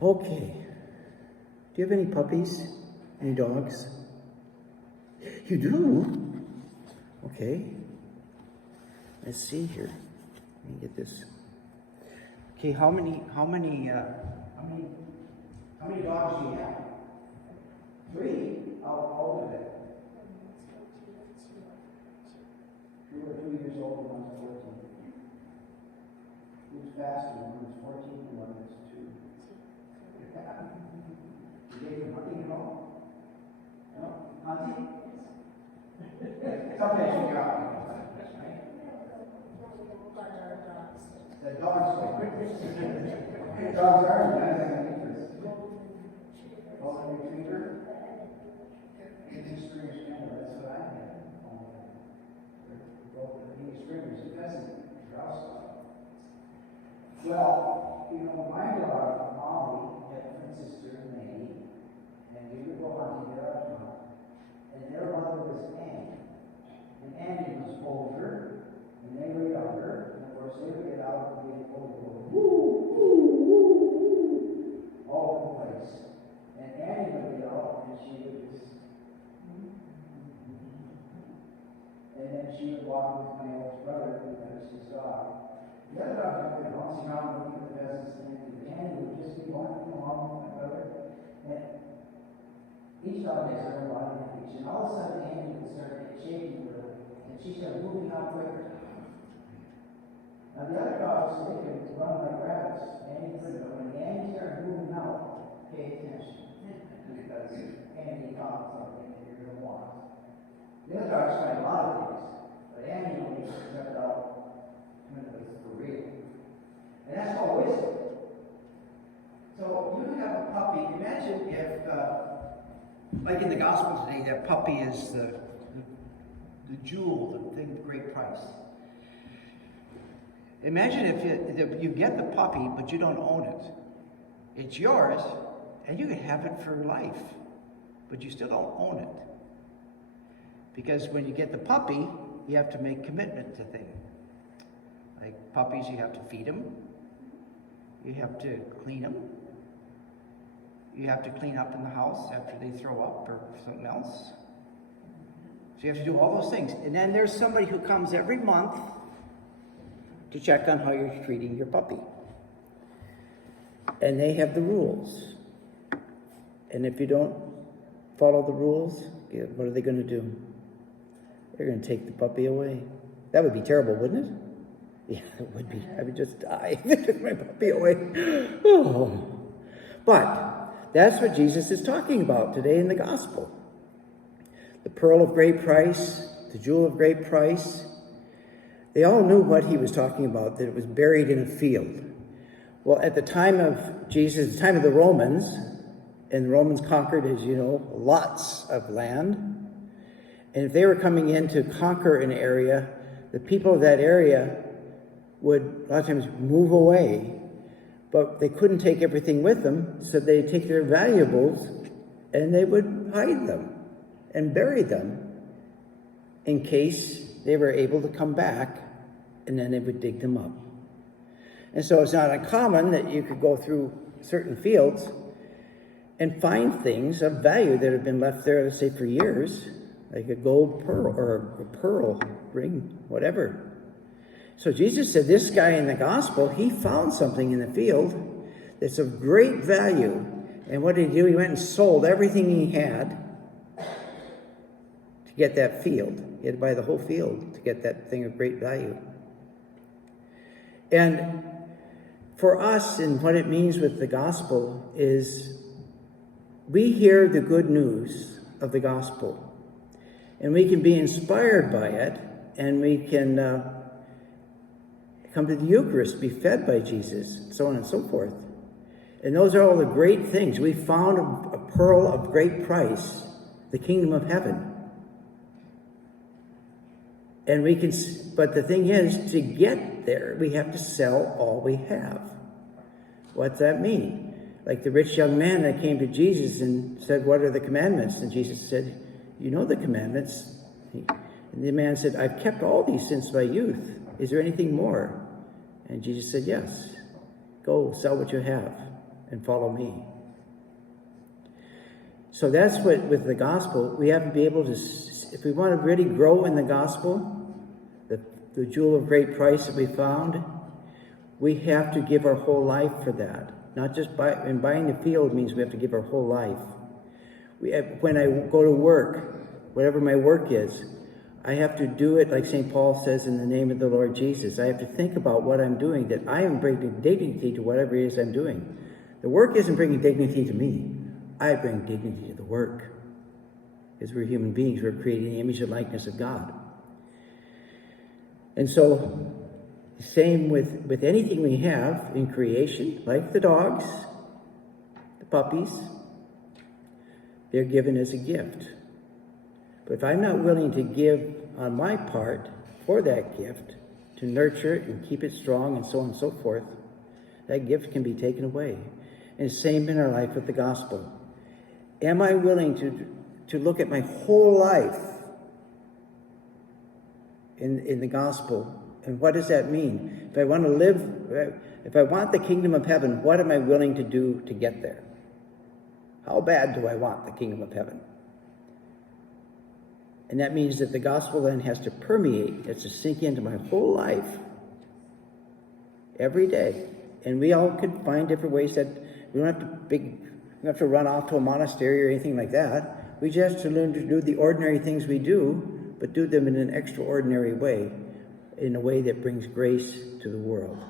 Okay. Do you have any puppies? Any dogs? You do? Okay. Let's see here. Let me get this. Okay, how many dogs do you have? 3? How old are they? 2 or 3 years old, and one's 14. Who's faster? One is 14 and one is 2. You gave them hunting at all? No? Hunting? Sometimes you got right? The dogs are nice. Golden retriever. Indian String Spaniel, that's what I had. Indian Stringers, it doesn't grouse. Well, my dog, Molly, had a twin sister, Maggie, and we would go hunting there at hunt. And their mother was Annie. And Annie was older, and they were younger, and of course they would get out and get over, woo, woo, woo, woo, all over the place. And Annie would get out, and she would just, and then she would walk with my oldest brother, who was his dog. The other dog would bounce around looking at the pheasants, and Annie would just be walking along with my brother. And each dog has their own body language, and all of a sudden Annie would start shaking a little, and she started moving out quicker. Now the other dogs, they could run like rabbits. Annie couldn't, but when Annie started moving out, pay attention, because Annie caught something that you're going to want. The other dogs tried a lot of things, but Annie only stepped out when it was for real. And that's called wisdom. So you have a puppy. Imagine if, like in the gospel today, that puppy is the jewel, the thing of great price. Imagine if you get the puppy, but you don't own it. It's yours, and you can have it for life, but you still don't own it. Because when you get the puppy, you have to make commitment to things. Like puppies, you have to feed them. You have to clean them. You have to clean up in the house after they throw up or something else. So you have to do all those things. And then there's somebody who comes every month to check on how you're treating your puppy. And they have the rules. And if you don't follow the rules, what are they going to do? They're going to take the puppy away. That would be terrible, wouldn't it? Yeah, it would be. I would just die. They took my puppy away. Oh. But that's what Jesus is talking about today in the gospel. The pearl of great price, the jewel of great price. They all knew what he was talking about, that it was buried in a field. Well, at the time of Jesus, the time of the Romans, and the Romans conquered, as you know, lots of land. And if they were coming in to conquer an area, the people of that area would a lot of times move away, but they couldn't take everything with them, so they'd take their valuables and they would hide them and bury them in case they were able to come back, and then they would dig them up. And so it's not uncommon that you could go through certain fields and find things of value that have been left there, let's say, for years, like a gold pearl or a pearl ring, whatever. So Jesus said this guy in the gospel, he found something in the field that's of great value. And what did he do? He went and sold everything he had to get that field. He had to buy the whole field to get that thing of great value. And for us, and what it means with the gospel is we hear the good news of the gospel. And we can be inspired by it, and we can come to the Eucharist, be fed by Jesus, so on and so forth. And those are all the great things. We found a pearl of great price, the kingdom of heaven. And we can, but the thing is, to get there, we have to sell all we have. What's that mean? Like the rich young man that came to Jesus and said, "What are the commandments?" And Jesus said, "You know the commandments." And the man said, "I've kept all these since my youth. Is there anything more?" And Jesus said, "Yes. Go, sell what you have. and follow me. So that's what, with the gospel, we have to be able to, if we want to really grow in the gospel, the jewel of great price that we found, we have to give our whole life for that. Not just and buying the field means we have to give our whole life. When I go to work, whatever my work is, I have to do it like St. Paul says, in the name of the Lord Jesus. I have to think about what I'm doing, that I am bringing dignity to whatever it is I'm doing. The work isn't bringing dignity to me. I bring dignity to the work. Because we're human beings. We're created in the image and likeness of God. And so, same with anything we have in creation, like the dogs, the puppies, they're given as a gift. But if I'm not willing to give on my part for that gift, to nurture it and keep it strong and so on and so forth, that gift can be taken away. And same in our life with the gospel. Am I willing to look at my whole life in the gospel? And what does that mean? If I want to live, if I want the kingdom of heaven, what am I willing to do to get there? How bad do I want the kingdom of heaven? And that means that the gospel then has to permeate, has to sink into my whole life every day. And we all could find different ways that we don't have to run off to a monastery or anything like that. We just have to learn to do the ordinary things we do, but do them in an extraordinary way, in a way that brings grace to the world.